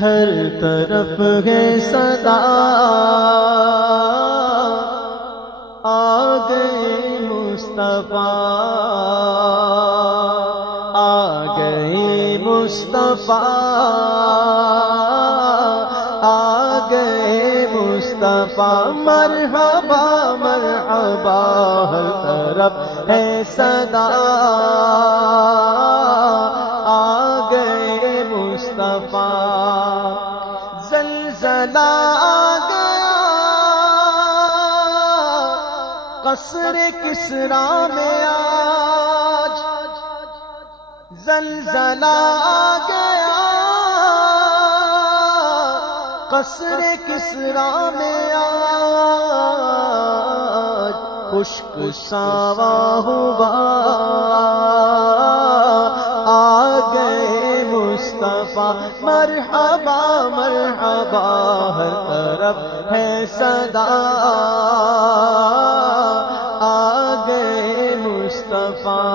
ہر طرف ہے صدا، آ گئے مصطفیٰ، آ گئے مصطفیٰ، آ گئے مصطفیٰ، مرحبا مرحبا، ہر طرف ہے صدا، آ گئے مصطفیٰ، زلزلہ آ گیا قصر کسریٰ میں آج، زلزلہ آ گیا قصر کسریٰ میں آج، خشک ساواں ہوا، آ گئے مصطفیٰ، مرحبا مرحبا، ہر طرف ہے صدا، آ گئے مصطفیٰ،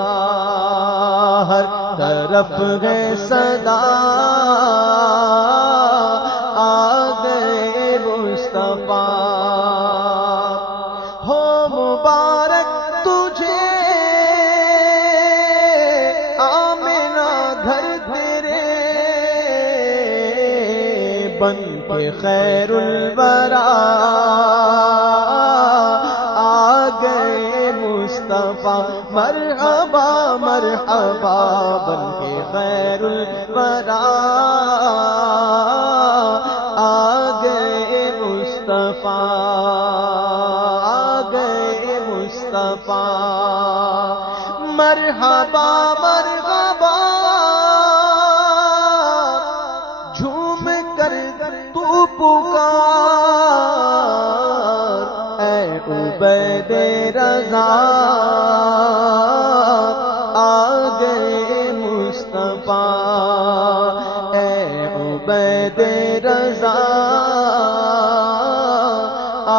ہر طرف ہے صدا، آ گئے مصطفیٰ، ہو مبارک تجھے آمنہ گھر تیرے، بن کے خیر الورا آ گئے مصطفیٰ، مرحبا مرحبا، بن کے خیر الورا آ گئے مصطفیٰ، آ گئے مصطفیٰ، مرحبا مرحبا، جھوم کر تو پکار، اے عبید رضا، آ گئے مصطفیٰ، اے عبید رضا، آ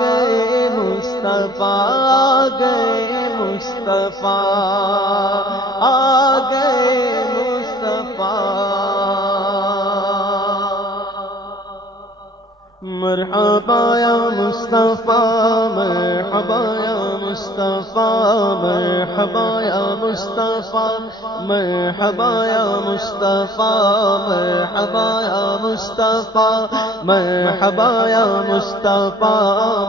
گئے مصطفیٰ، آ گئے مصطفیٰ، آ گئے مصطفیٰ، مرحبا یا مصطفیٰ، مرحبا یا مصطفیٰ، مرحبا یا مصطفیٰ، مرحبا یا مصطفیٰ، مرحبا یا مصطفیٰ، مرحبا یا مصطفیٰ،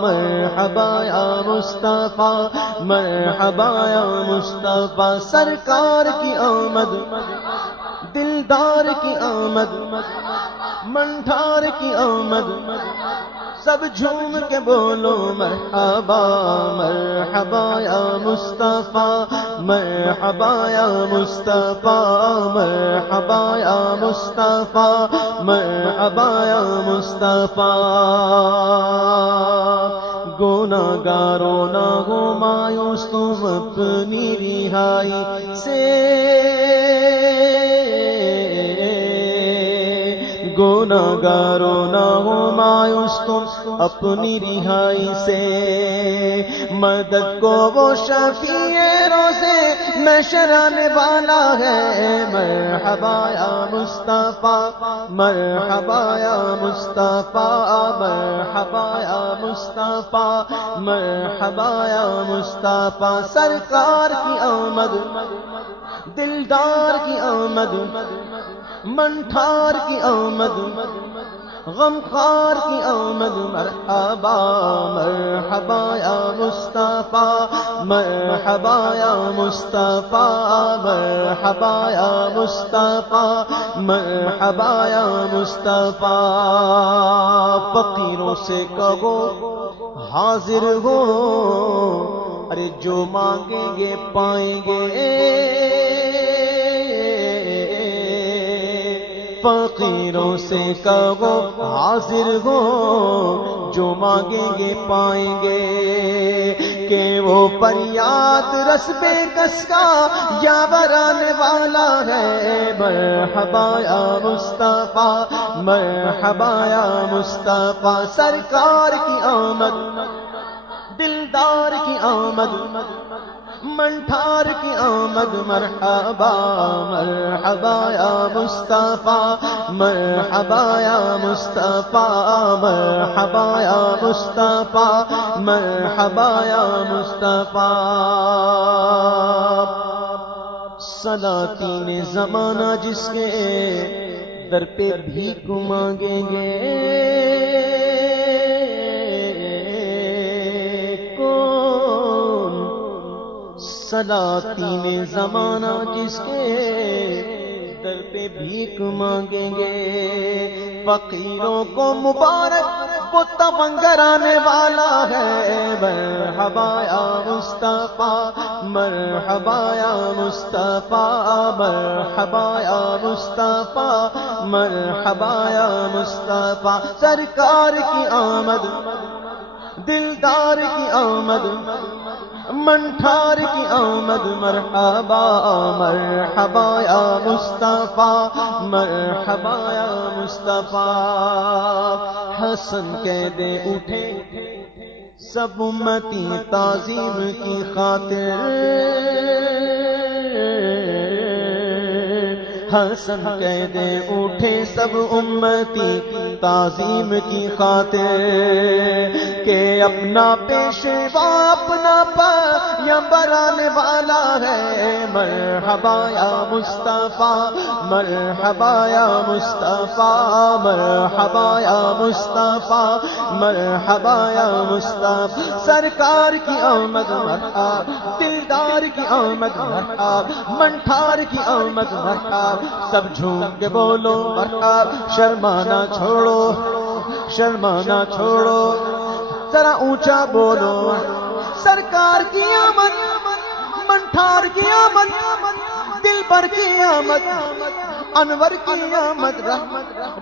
مرحبا یا مصطفیٰ، مرحبا یا مصطفیٰ، سرکار کی آمد، دلدار کی آمد، منٹھار کی آمد، سب جھوم کے بولو مرحبا مرحبا یا مصطفیٰ، مرحبا یا مصطفیٰ، مرحبا یا مصطفیٰ، مرحبا یا مصطفیٰ، گناہگاروں نہ ہو مایوس تم اپنی رہائی سے، گناہگاروں نہ ہو مایوس تم اپنی رہائی سے، مدد کو وہ شفیع روزے محشر آنے والا ہے، مرحبا یا مصطفیٰ، مرحبا یا مصطفیٰ، مرحبا یا مصطفیٰ، مرحبا یا مصطفیٰ، سرکار کی آمد، دلدار کی آمد، منٹھار کی آمد، غمخوار کی آمد، مرحبا مرحبا یا مصطفیٰ، مرحبا یا مصطفیٰ، مرحبا یا مصطفیٰ، مرحبا یا مصطفیٰ، فقیروں سے کہو حاضر ہو، ارے جو مانگیں گے پائیں گے، فقیروں سے کہو حاضر ہو، جو مانگیں گے پائیں گے، کہ وہ فریاد رس بے کس کا یاور آنے والا ہے، مرحبا یا مصطفیٰ، مرحبا یا مصطفیٰ، سرکار کی آمد، دلدار کی آمد، منٹھار کی آمد مرحبا مرحبا یا مصطفیٰ مرحبا یا مصطفیٰ مرحبا یا مصطفیٰ مرحبا یا مصطفیٰ سلاطین زمانہ جس کے در پہ بھیک مانگیں گے سلاطین زمانہ جس کے در پہ بھیک مانگیں گے فقیروں کو مبارک وہ تونگر آنے والا ہے مرحبا یا مصطفیٰ مرحبا یا مصطفیٰ مرحبا یا مصطفیٰ مرحبا یا مصطفیٰ سرکار کی آمد دلدار کی آمد منٹھار کی آمد مرحبا مرحبا یا مصطفیٰ مرحبا یا مصطفیٰ حسن کہہ دے اٹھے سب امتی تعظیم کی خاطر حسن کہہ دے اٹھے سب امتی تعظیم کی خاطر کہ اپنا پیشوا اپنا پیغمبر آنے والا ہے مرحبا یا مصطفیٰ مرحبا یا مصطفیٰ مرحبا یا مصطفیٰ مرحبا یا مصطفیٰ سرکار کی آمد مرحبا دلدار کی آمد مرحبا منٹھار کی آمد مرحبا سب جھوم کے بولو مرحبا شرمانا چھوڑو شرمانا چھوڑو ذرا اونچا بولو سرکار کی آمد منٹھار کی آمد دل بھر کی آمد انور کی آمد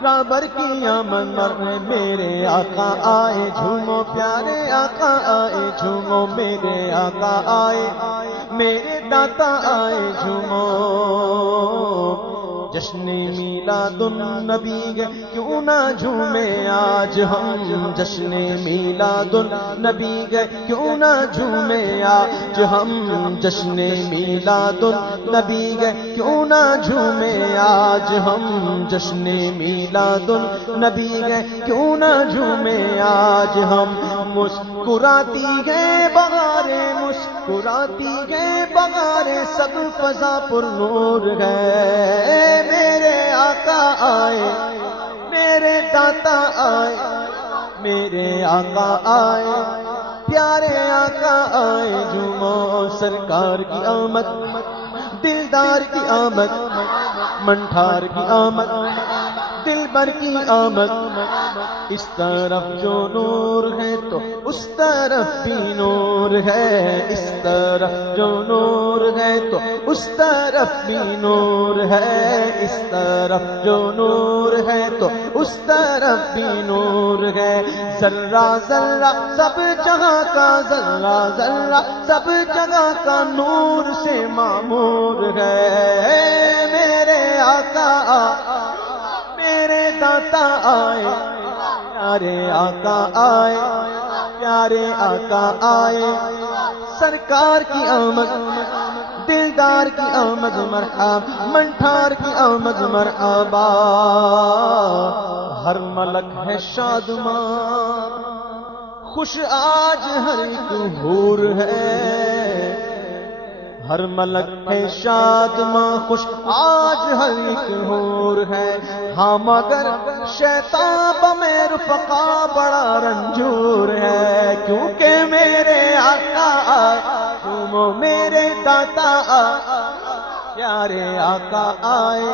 رابر کی آمد میرے آقا آئے جھومو پیارے آقا آئے جھومو میرے آقا آئے میرے داتا آئے جھومو جشن میلاد النبی کیوں نہ جھومے آج ہم جشن میلاد النبی کیوں نہ جھومے آج ہم جشن میلاد النبی کیوں نہ جھومے آج ہم جشن میلاد النبی کیوں نہ جھومے آج ہم مسکراتی ہے بہاریں مسکراتی ہے بہاریں سب فضا پر نور ہے میرے آقا آئے میرے داتا آئے میرے آقا آئے پیارے آقا آئے جھومو سرکار کی آمد دلدار کی آمد منٹھار کی آمد دل بھر کی آمد اس طرف جو نور ہے تو اس طرف بھی نور ہے اس طرف جو نور ہے تو اس طرف بھی نور ہے اس طرف جو نور ہے تو اس طرف بھی نور ہے ذرہ ذرہ سب جگہ کا ذرہ ذرہ سب جگہ کا نور سے معمور ہے میرے آقا میرے داتا آئے پیارے آقا آئے پیارے آقا آئے سرکار کی آمد دلدار کی آمد مرحبا منٹھار کی آمد مرحبا ہر ملک ہے شادمان خوش آج ہر ایک حور ہے ہر ملک ہے شادماں خوش آج ہر ایک حور ہے ہاں مگر شیطان بمیر فقا بڑا رنجور ہے کیونکہ میرے آقا آئے تم میرے داتا آئے پیارے آقا آئے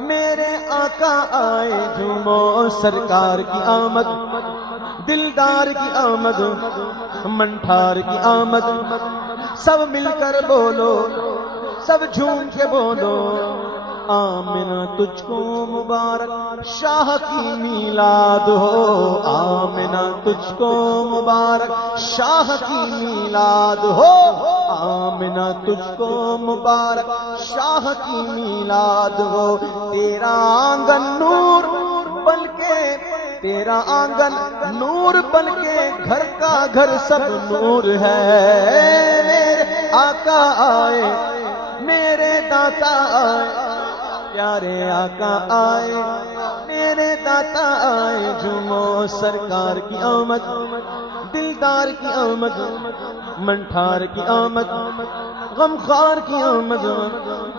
میرے آقا آئے جھومو سرکار کی آمد دلدار کی آمد منٹھار کی آمد سب مل کر بولو سب جھوم کے بولو آمنہ تجھ کو مبارک شاہ کی میلاد ہو آمنہ تجھ کو مبارک شاہ کی میلاد ہو آمنہ تجھ کو مبارک شاہ کی میلاد ہو تیرا آنگن نور بلکہ تیرا آنگن نور بلکہ گھر کا گھر سب نور ہے آقا آئے میرے داتا آئے پیارے آقا آئے میرے داتا آئے جھومو سرکار کی آمد دلدار کی آمد منٹھار کی آمد غمخوار کی آمد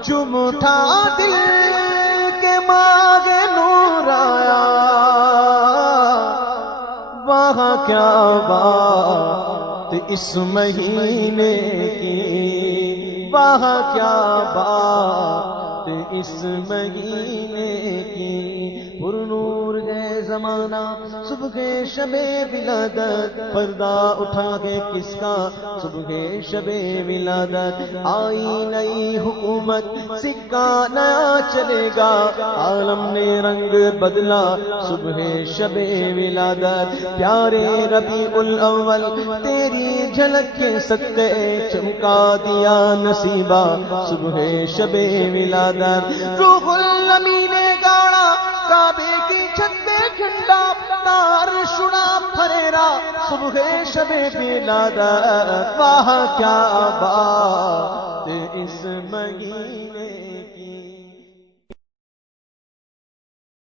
جھوم اٹھا دل کے ماغ نور آیا وہاں کیا بات اس مہینے کی وہاں کیا بات اس مہینے کی پر نور ہے زمانہ صبح شب ولادت پردہ اٹھا کے کس کا صبح شب ولادت آئی نئی حکومت سکہ نیا چلے گا عالم نے رنگ بدلا صبح شب ولادت پیارے ربیع الاول تیری جھلک کے صدقے چمکا دیا نصیبہ صبح شب ولادت روح الامین نے گاڑا کعبے کی چھت پہ جھنڈا تار شڑا پھریرا صبح شب ولادت وہاں کیا بات اس مہینے کی